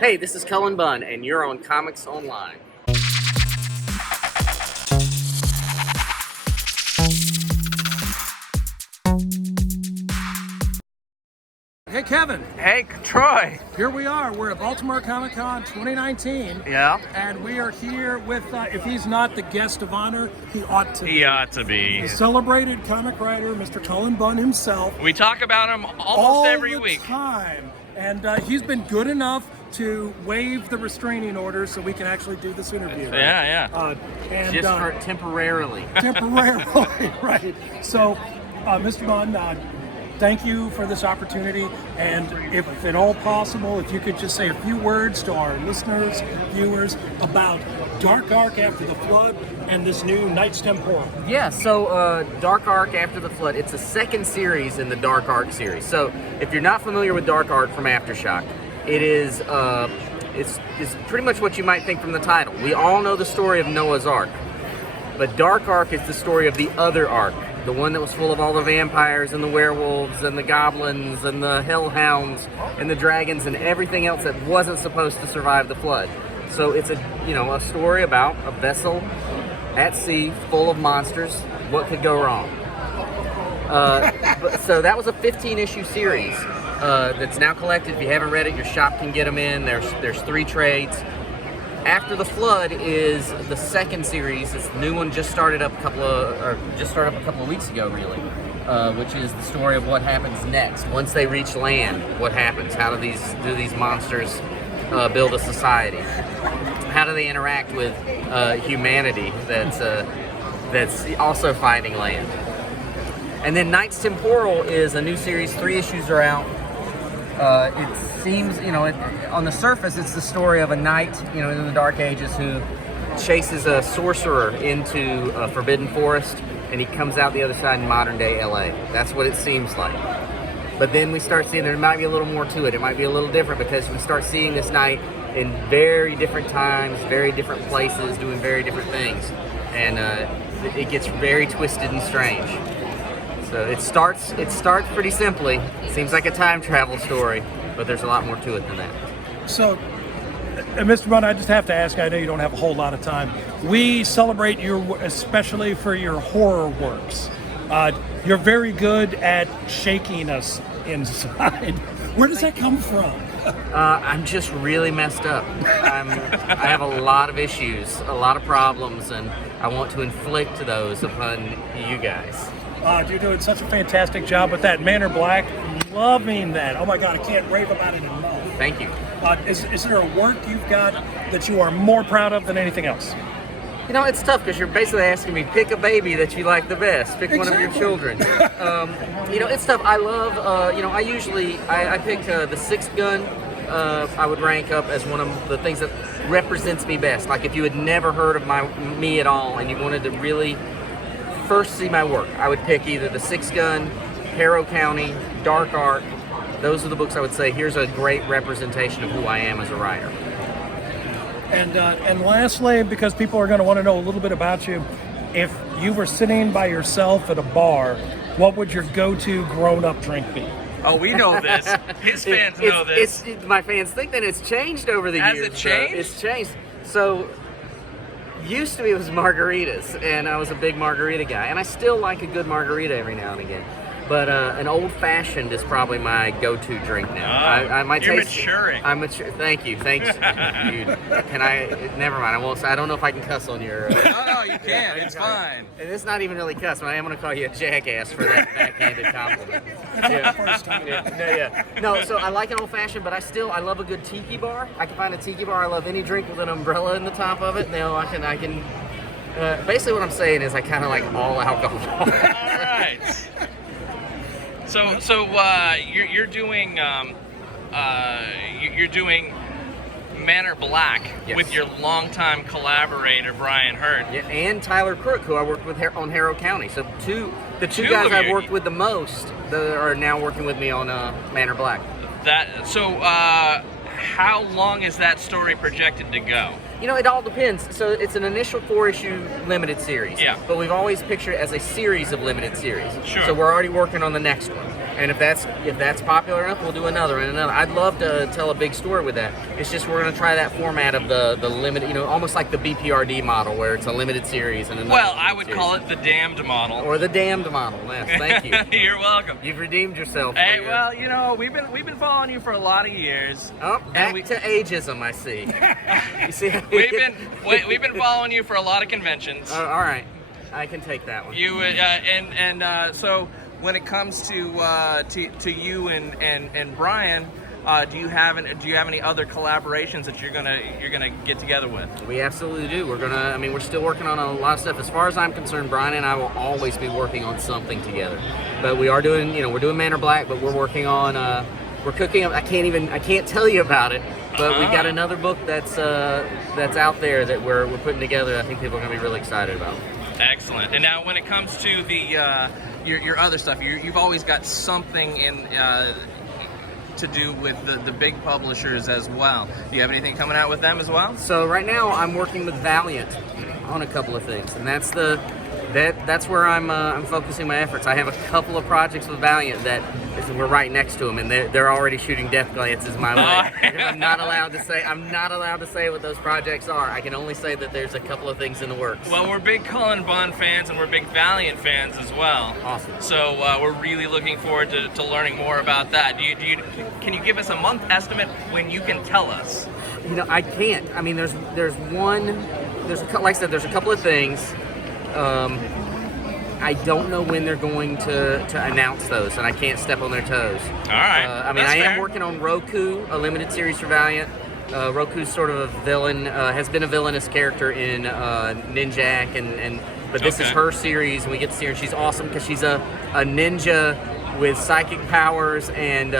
Hey, this is Cullen Bunn, and you're on Comics Online. Hey, Kevin. Hey, Troy. Here we are. We're at Baltimore Comic Con 2019. Yeah. And we are here with, if he's not the guest of honor, he ought to be. He ought to be. The celebrated comic writer, Mr. Cullen Bunn himself. We talk about him almost all every the week. Time. And he's been good enough to waive the restraining order so we can actually do this interview. Yeah. Just for temporarily. Temporarily, right. So, Mr. Bunn, thank you for this opportunity, and if at all possible, if you could just say a few words to our listeners, viewers, about Dark Ark After the Flood and this new Knights Temporal. Yeah, so Dark Ark After the Flood, it's the second series in the Dark Ark series. So if you're not familiar with Dark Ark from Aftershock, it is it's pretty much what you might think from the title. We all know the story of Noah's Ark, but Dark Ark is the story of the other Ark. The one that was full of all the vampires and the werewolves and the goblins and the hellhounds and the dragons and everything else that wasn't supposed to survive the flood. So it's a story about a vessel at sea full of monsters. What could go wrong? So that was a 15-issue series that's now collected. If you haven't read it, your shop can get them in. There's 3 trades. After the Flood is the second series. This new one just started up a couple of weeks ago, really, which is the story of what happens next once they reach land. What happens? How do these monsters build a society? How do they interact with humanity that's also finding land? And then Knights Temporal is a new series. 3 issues are out. It seems, on the surface, it's the story of a knight, in the Dark Ages who chases a sorcerer into a forbidden forest, and he comes out the other side in modern-day LA. That's what it seems like. But then we start seeing there might be a little more to it. It might be a little different because we start seeing this knight in very different times, very different places, doing very different things. And it gets very twisted and strange. So it starts pretty simply. It seems like a time travel story, but there's a lot more to it than that. So, Mr. Bunn, I just have to ask, I know you don't have a whole lot of time. We celebrate you especially for your horror works. You're very good at shaking us inside. Where does that come from? I'm just really messed up. I have a lot of issues, a lot of problems, and I want to inflict those upon you guys. You're doing such a fantastic job with that. Man or Black, loving that. Oh my God, I can't rave about it enough. Thank you. Is there a work you've got that you are more proud of than anything else? It's tough because you're basically asking me, pick a baby that you like the best. Pick one of your children. It's tough. I love, I pick the Sixth Gun. I would rank up as one of the things that represents me best. Like if you had never heard of me at all and you wanted to really first see my work, I would pick either the Sixth Gun, Harrow County, Dark Ark. Those are the books I would say, here's a great representation of who I am as a writer. And lastly, because people are going to want to know a little bit about you, if you were sitting by yourself at a bar, what would your go-to grown-up drink be? Oh, we know this. His fans know this. My fans think that it's changed over the years. Has it changed? It's changed. So, used to be it was margaritas, and I was a big margarita guy, and I still like a good margarita every now and again. But an old-fashioned is probably my go-to drink now. You're maturing. I'm mature. Thank you. Thanks, dude. Can I? Never mind. I won't. I don't know if I can cuss on your. No, you can. It's fine. And it's not even really cuss. I am going to call you a jackass for that backhanded compliment. Yeah. No, so I like an old-fashioned, but I love a good tiki bar. I can find a tiki bar. I love any drink with an umbrella in the top of it. I can. Basically, what I'm saying is I kind of like all alcohol. All right. So you're doing Man or Black with your longtime collaborator Brian Hurt. Yeah, and Tyler Crook, who I worked with on Harrow County. So the two guys I've worked with the most that are now working with me on Man or Black. How long is that story projected to go? You know, it all depends. So it's an initial 4-issue limited series. Yeah. But we've always pictured it as a series of limited series. Sure. So we're already working on the next one. And if that's popular enough, we'll do another and another. I'd love to tell a big story with that. It's just we're going to try that format of the limited, you know, almost like the BPRD model where it's a limited series and another. Well, I would series. call it the damned model. Or the damned model. Yes, thank you. You're welcome. You've redeemed yourself. Hey, well, you know, we've been following you for a lot of years. Oh, back to ageism, I see. You see, We've been following you for a lot of conventions. all right, I can take that one. You so when it comes to you and Brian, do you have any other collaborations that you're gonna get together with? We absolutely do. We're still working on a lot of stuff. As far as I'm concerned, Brian and I will always be working on something together. But we are doing, we're doing Man or Black, but we're working on, we're cooking up. I can't tell you about it, but we got another book that's out there that we're putting together. I think people are gonna be really excited about. Excellent. And now, when it comes to the your other stuff, you've always got something in to do with the big publishers as well. Do you have anything coming out with them as well? So right now I'm working with Valiant on a couple of things, and that's where I'm focusing my efforts. I have a couple of projects with Valiant that we're right next to them, and they're already shooting death glances my way. I'm not allowed to say what those projects are. I can only say that there's a couple of things in the works. Well, we're big Cullen Bunn fans, and we're big Valiant fans as well. Awesome. So we're really looking forward to learning more about that. Can you give us a month estimate when you can tell us? I can't. I mean, there's like I said, there's a couple of things. I don't know when they're going to announce those, and I can't step on their toes. All right. I am working on Roku, a limited series for Valiant. Roku's sort of a villain, has been a villainous character in Ninjak, but this is her series, and we get to see her. She's awesome because she's a ninja with psychic powers and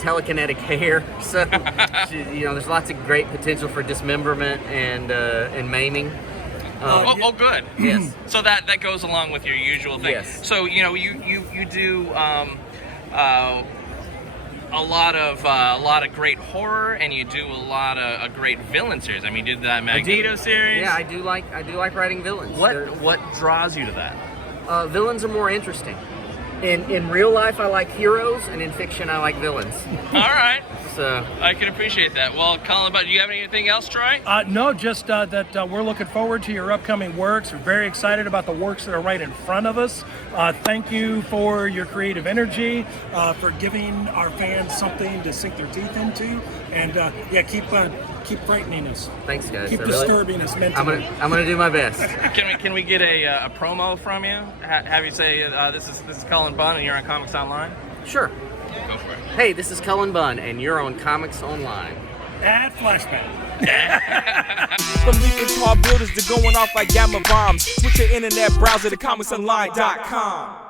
telekinetic hair. So, there's lots of great potential for dismemberment and maiming. Good. Yes. So that goes along with your usual thing. Yes. So you do a lot of great horror, and you do a lot of great villain series. I mean, you did that Magneto series. Yeah, I do like writing villains. What draws you to that? Villains are more interesting. In real life, I like heroes, and in fiction, I like villains. All right. So I can appreciate that. Well, Cullen, do you have anything else, Troy? No, just that we're looking forward to your upcoming works. We're very excited about the works that are right in front of us. Thank you for your creative energy, for giving our fans something to sink their teeth into, and keep frightening us. Thanks, guys. Keep disturbing us mentally. I'm gonna do my best. Can we get a promo from you? Have you say this is Cullen Bunn and you're on Comics Online? Sure. Go for it. Hey, this is Cullen Bunn, and you're on Comics Online. Add flashback. From leaping tall buildings to going off like gamma bombs. Switch your internet browser to comicsonline.com.